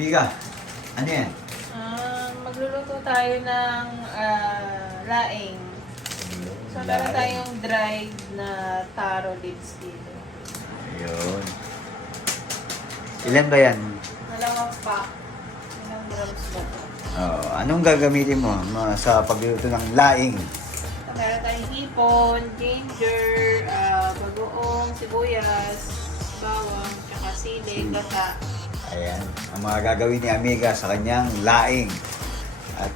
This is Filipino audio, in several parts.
Amiga, ano yan? Magluluto tayo ng laing. So, meron tayong dried na taro leaves dito. Ayun. Ilan ba yan? Dalawang pack. Ilang grams ba ito? Oh, anong gagamitin mo sa pagluluto ng laing? So, meron tayong hipon, ginger, bagoong, sibuyas, bawang, tsaka sili, gata. Ayan, ang mga gagawin ni Amiga sa kanyang laing. At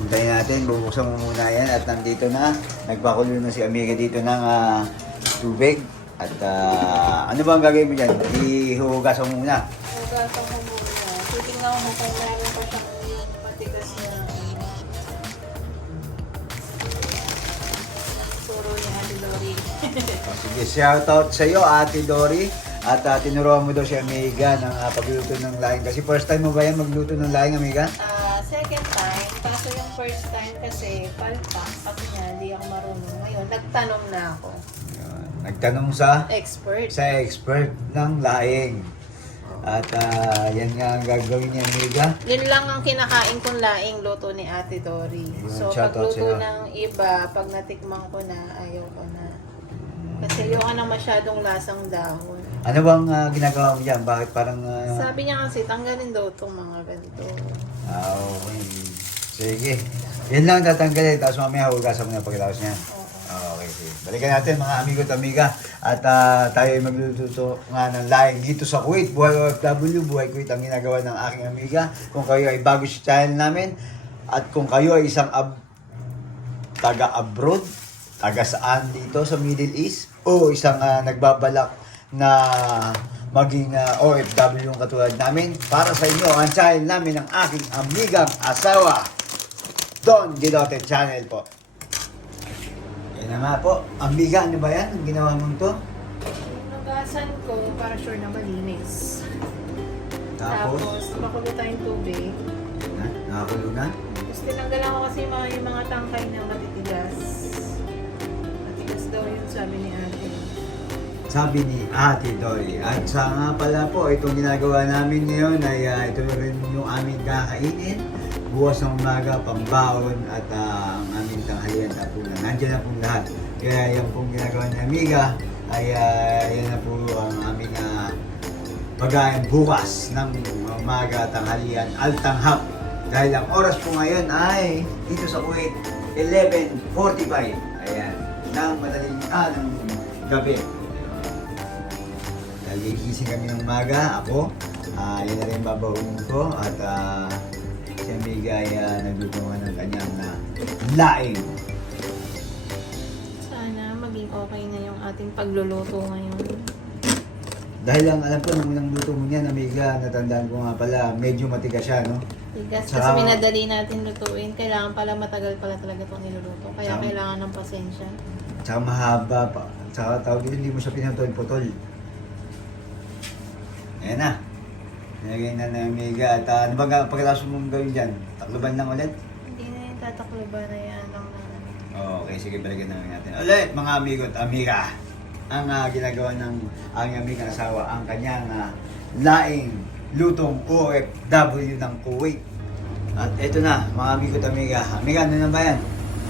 puntayin natin, bubuksan mo muna yan. At nandito na, nagpakulo na si Amiga dito ng tubig. At ano ba ang gagawin mo dyan? Ihuhugasan mo muna. Hugasan ko muna. Titingnan ko kung meron pa siyang matigas na turo ni Ate Lori. Sige, shoutout sa iyo, Ate Dory. At tinuruan mo daw si Amiga ng pagluto ng laing. Kasi first time mo ba yan magluto ng laing, Amiga? Second time, kaso yung first time kasi palpak, kasi nga hindi ako marunong. Ngayon, nagtanong na ako. Ayan. Nagtanong sa Expert. expert ng laing. At yan nga ang gagawin niya, Amiga. Yun lang ang kinakain kong laing luto ni Ate Dory. So, Shoutout pagluto sila. ng iba, pag natikman ko na, ayaw ko na. Kasi ayoko na masyadong lasang dahon. Ano bang ginagawa mo dyan? Bakit parang... Sabi niya kasi, tanggalin daw itong mga ganito. okay. Sige. Yan lang tatanggalin. Tapos mamaya hugasan mo na pagkatapos niya. Okay, sige. Balikan natin mga amigo at amiga. At tayo ay magluluto nga ng laing dito sa Kuwait. Buhay OFW, Buhay Kuwait ang ginagawa ng aking amiga. Kung kayo ay bago sa channel namin. At kung kayo ay isang taga-abroad, taga saan dito sa Middle East. O isang nagbabalak na maging OFW yung katulad namin. Para sa inyo, ang channel namin ng aking amigang asawa, Don Gilote Channel po. Yan na nga po. Amiga, ano ba yan? Ang ginawa mong to? Nugasan ko para sure na malinis. Tapos, makulo tayong tubig. nakakulo na? Tapos tinanggalan ko kasi yung mga tangkay na matitigas. Matigas daw yun, sabi ni ate. Sabi ni Ate Doy. At sa nga pala po, itong ginagawa namin ngayon ay ito rin yung aming kakainin. Buwas ng umaga, pambaon at ang aming tanghalian at hapunan. Nandiyan na pong lahat. Kaya yung pong ginagawa ni Amiga ay yan na po ang aming pagkain bukas ng umaga, tanghalian, altanghap. Dahil ang oras po ngayon ay dito sa Kuwait, 11:45. Ayan, ng madaling ng gabi. Gigising kami ng umaga, ako, yun na rin babaunin ko at si Amiga ay naglutuan ng kanyang laing. Sana maging okay na yung ating pagluluto ngayon. Dahil lang alam ko, nung unang luto mo niyan, Amiga, natandaan ko nga pala, medyo matigas siya, no? Tigas kasi minadali natin lutuin. Kailangan pala matagal pala talaga itong niluluto. Kaya kailangan ng pasensya. Tsaka mahaba pa. Tsaka tawag dito, hindi mo siya pinutol-putol. Ayan na. Nilagay na ng Amiga. At ano ba pagkatapos mong gawin dyan? Takluban lang ulit? Hindi na yung tatakluban na yan lang na. Okay, sige, balikan namin natin. Ulit, mga amigo at amiga. Ang ginagawa ng aking amigang asawa, ang kanyang laing lutong OFW ng Kuwait. At ito na, mga amigo at amiga. Amiga, ano na ba yan?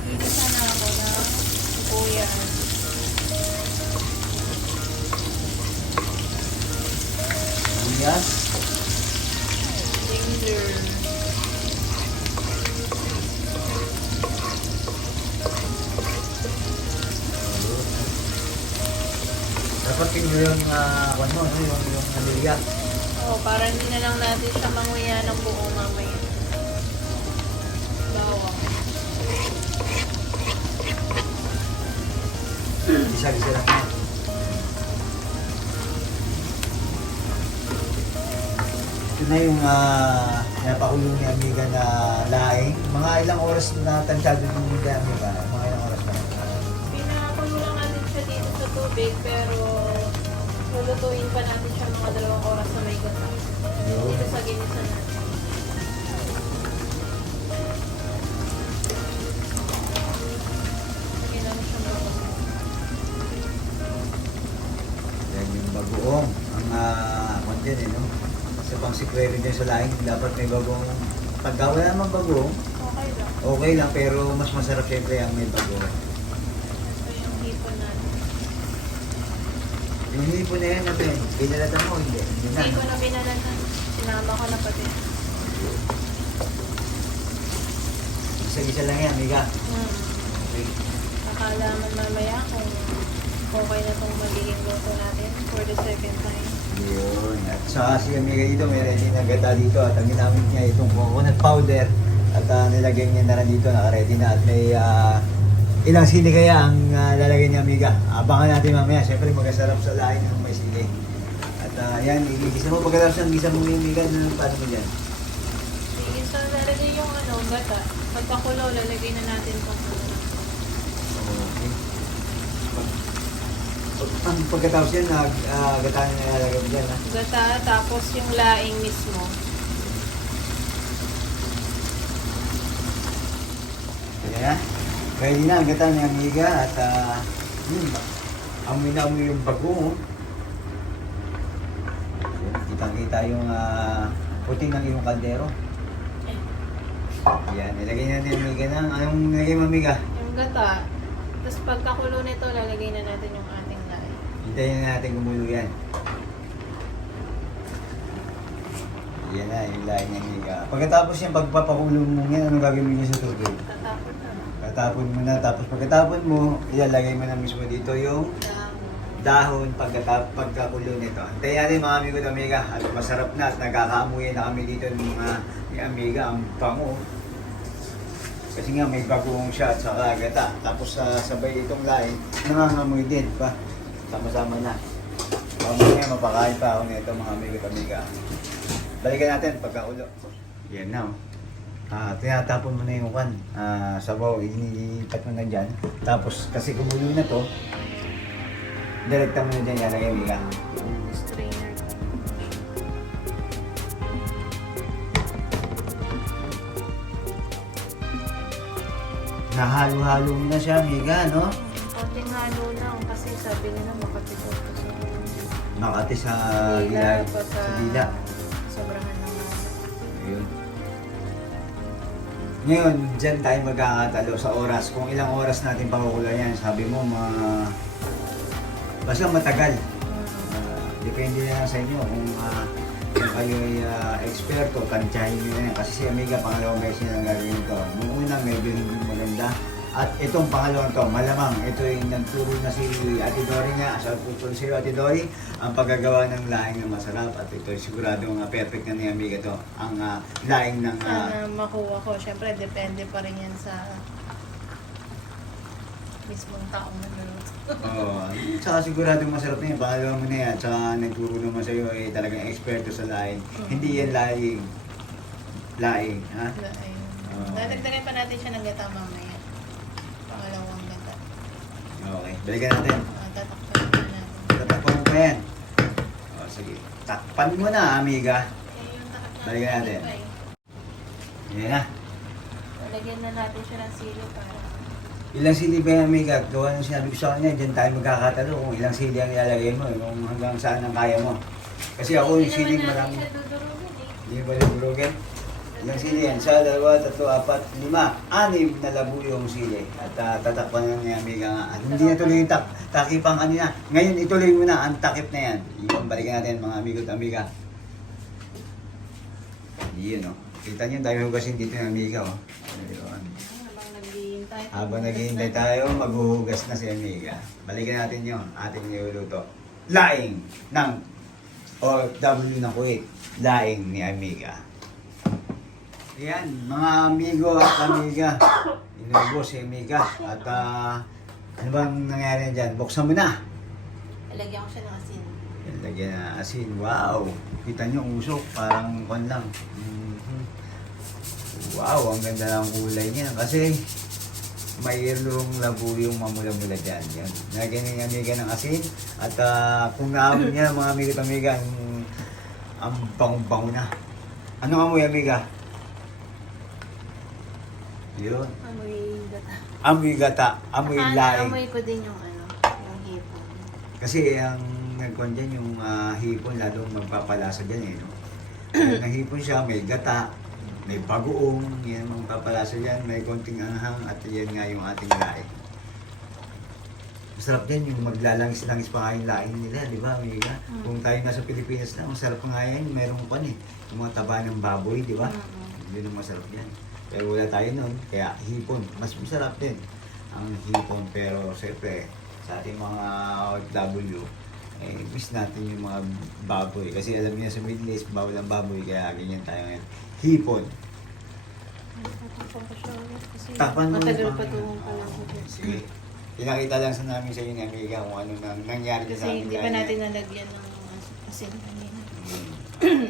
Dito sana ako na kuya. Sibuyas. Ginger. Dapat tingnan yung yung amiga. Para hindi na lang natin siya manguya ng buo mamaya. Bawang. Isa-isa lang yan. Ito na yung napakulong ni Amiga na laing. Mga ilang oras na tansyado yung Amiga? Mga ilang oras na? Pinakulo lang natin siya dito sa tubig pero lulutuin pa natin siya mga 2 oras sa may gata. Dito sa ginisa natin. Kailangan siya bago. Yan yung bagoong. Ang konti no? Sa pang sikwero dyan sa laing, dapat may bagong, pagka wala naman bagong, Okay lang. okay lang, pero mas masarap syempre ang may bagong. Ito yung hipon natin. Yung hipon na yan natin, pinalatan mo, hindi. Hindi na. Hindi ko na binalatan. Sinama ko na pati. Isa-isa lang yan, Mika. Okay. Akala man mamaya kung okay na itong magiging luto natin for the second time. Yun. At saka si Amiga dito, may ready na gata dito at ang ginamit niya itong coconut powder at nilagyan niya na rin dito, naka-ready na at may ilang sili kaya ang lalagyan niya Amiga. Abangan natin mamaya, syempre magkasarap sa lain ng may sili. At yan, igisa mo pagkatapos ng gisa mo yung Amiga, paano mo dyan? Sige, so lalagay yung gata. Pagkakulo, lalagay na natin itong Okay. Pagkatapos yan, gata na nilalagay mo dyan ha? gata, tapos yung laing mismo. Kaya ready na ang gata ni Amiga at yun, amoy na amoy yung bagong. Kitang-kita yung puting ng iyong kaldero. Yan, nilagay natin Amiga ng, anong nilagay mo Amiga? Yung gata, tapos pagkakulo nito, lalagay na natin yung ating laing. Hintayin na natin gumulo yan. Yan na, yung lain ni Amiga. Pagkatapos yung pagpapakulo mo yan, anong gagawin mo niya sa tubig? Tatapon na. Tatapon mo na, tapos pagkatapon mo, ilalagay mo na mismo dito yung dahon pagkakulo nito. Antayin natin mga amigo at amiga at masarap na at nagkakaamuyan na kami dito ng mga ni amiga ang pango. Kasi nga may bagong siya at saka gata. Tapos sabay itong lain, nangangamoy din pa. Sama-sama na. Mamaya mapakain pa ako nito mga amigo at amiga. Balikan natin pagkakulo. Yan na. Tinatapon mo na yung sabaw, iniipat mo na dyan. Tapos kasi kumulo na to, direkta mo na dyan yalagay Amiga. Strainer. Nahalo-halo mo na siya Amiga, no? Konting halo lang kasi sabi nila makatipot ko sa Makati sa gila, pagka sa dila. sobrahan ng Ayun. Ngayon, dyan tayo magkakatalo sa oras. Kung ilang oras natin pakukulo yan, sabi mo, basta matagal. Depende na lang sa inyo kung kayo ay eksperto, tansyahin nyo na yan. Kasi si Amiga, pangalawang beses na gagawin ito. Nung una, medyo hindi maganda. At itong pangalawang to, malamang, ito yung nagturo na si Ate Dory niya. Sa tutol si Ate Dory, ang paggagawa ng laing na masarap. At ito sigurado perfect na ni Amiga to. Ang laing ng... sana makuha ko. Siyempre, depende pa rin yan sa mismong taong nagluluto. Oo. Tsaka sigurado masarap na yan. Pangalawa mo na yan. Tsaka nagturo naman sa'yo talagang eksperto sa laing. Hindi yan laing. Laing, ha? Dadagdagan pa natin siya ng gata mamaya. Pangalawang gata. Okay. Balikan natin. Tatakpan natin. Tatakpan mo pa yan. O, sige. Takpan mo na, Amiga. Kaya yung takap Balikan natin. kanina pa Yan na. Lalagyan na natin siya ng silo para Ilang sili ba yan, Amiga? Gawa ng sinabi ko sa kanya, dyan tayo magkakatalo kung ilang sili ang ilalagay mo, kung hanggang saan ang kaya mo. Kasi ako yung sili marami. Hindi naman natin siya dudurugin eh. Hindi ba nagulogin? Ilang sili yan? Isa, dalawa, tatlo, apat, lima, anim na labo yung sili. At tatakpan na ni Amiga nga. At hindi na tuloy yung takipang kanina. Ngayon, ituloy mo na ang takip na yan. Yung balikan natin mga amigo at Amiga. Yun o. Kita nyo, dahil hugasin dito ng Amiga o. Habang naghihintay tayo, maghuhugas na si Amiga. Balikan natin yun, ating niluluto. Laing ng OFW ng Kuwait. Laing ni Amiga. Ayan, mga amigo at Amiga. Inubos si Amiga. At ano bang nangyari dyan? Buksan mo na. Lalagyan ko siya ng asin. Lagyan na asin. Wow! Kita nyo, usok. Parang kon lang. Wow, ang ganda ng kulay niya. Kasi mayroong labo yung mamula-mula dyan. Yan. Lagyan ni Amiga ng asin. At kung naamoy niya mga amigo at Amiga, ang bango-bango na. Ano amoy Amiga? Yun. Amoy gata. Amoy gata. Amoy laing. Amoy ko din yung yung hipon. Kasi ang nagkuhan dyan, yung hipon, lalong magpapalasa dyan eh. No? Meron ng hipon siya, may gata, may bagoong, yan mga kapalaso yan, may konting anghang at yan nga yung ating laing. Masarap din yung maglalangis-langis pa nga yung laing nila, di ba, Amiga? Kung tayo nasa Pilipinas na, masarap nga yan, meron pa eh. Yung mga taba ng baboy, di ba? Yun ang masarap yan. Pero wala tayo nun, kaya hipon, mas masarap din ang hipon. Pero siyempre, sa ating mga OFW, miss natin yung mga baboy. Kasi alam niyo sa Middle East, bawal ang baboy, kaya ganyan tayo ngayon. Hipon. Tatakpan ko siya ulit kasi Takpan mo matagal yung pa pang- itong palang. Sige. Pinakita lang sa namin sa inyo ni Amiga kung ano nang nangyari sa Kasi amin. hindi pa dahil- natin nalagyan ng asin kanina. Hmm.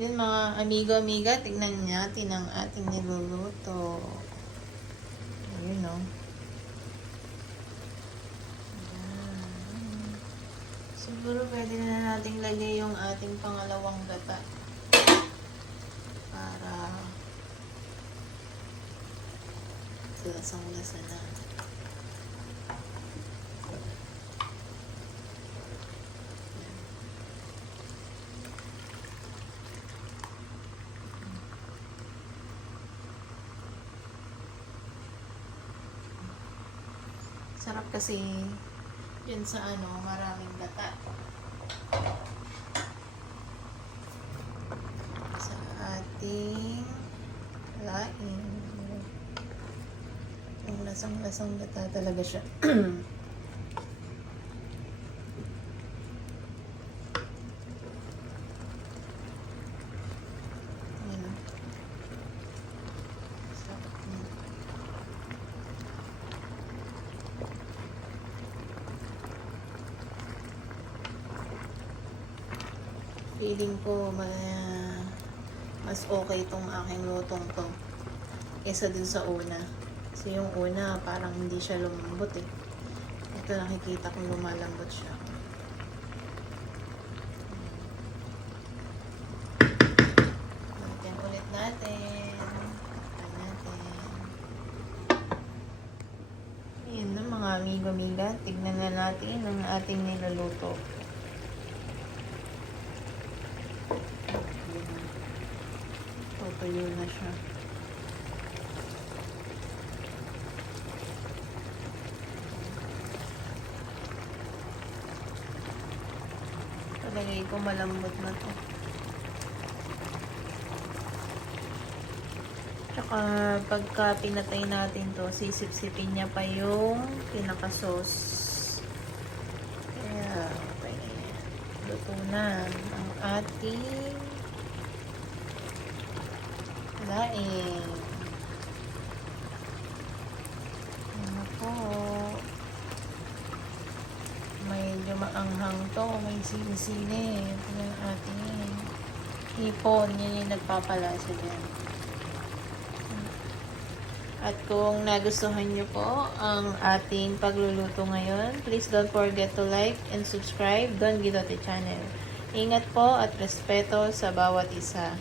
Yun mga amigo-amiga, tignan natin ang ating niluluto. Ayun o. Siguro pwede na nating lagay yung ating pangalawang gata. Para lasang-lasa na. Sarap kasi yun sa maraming gata. Sa ating laing. Yung lasang-lasang gata talaga siya. Ayan o. Sarap niya. Feeling ko mas okay itong aking lutong to kesa dun sa una. Kasi yung una parang hindi siya lumambot eh. Ito nakikita kong lumalambot siya. Lagyan ulit natin. Lagyan natin. Ayan na mga amigo-amiga. Tignan na natin ang ating niluluto. Tutuyo na siya. Palagay ko malambot na to. Tsaka pagka pinatay natin to, sisip-sipin niya pa yung pinaka-sauce. Kaya, okay na yan. Luto na ang ating laing. Ano po? Medyo maanghang to. May sili-sili. Ito yung ating hipon. Yan yung nagpapalasa dyan. At kung nagustuhan nyo po ang ating pagluluto ngayon, please don't forget to like and subscribe Don Guidote channel. Ingat po at respeto sa bawat isa.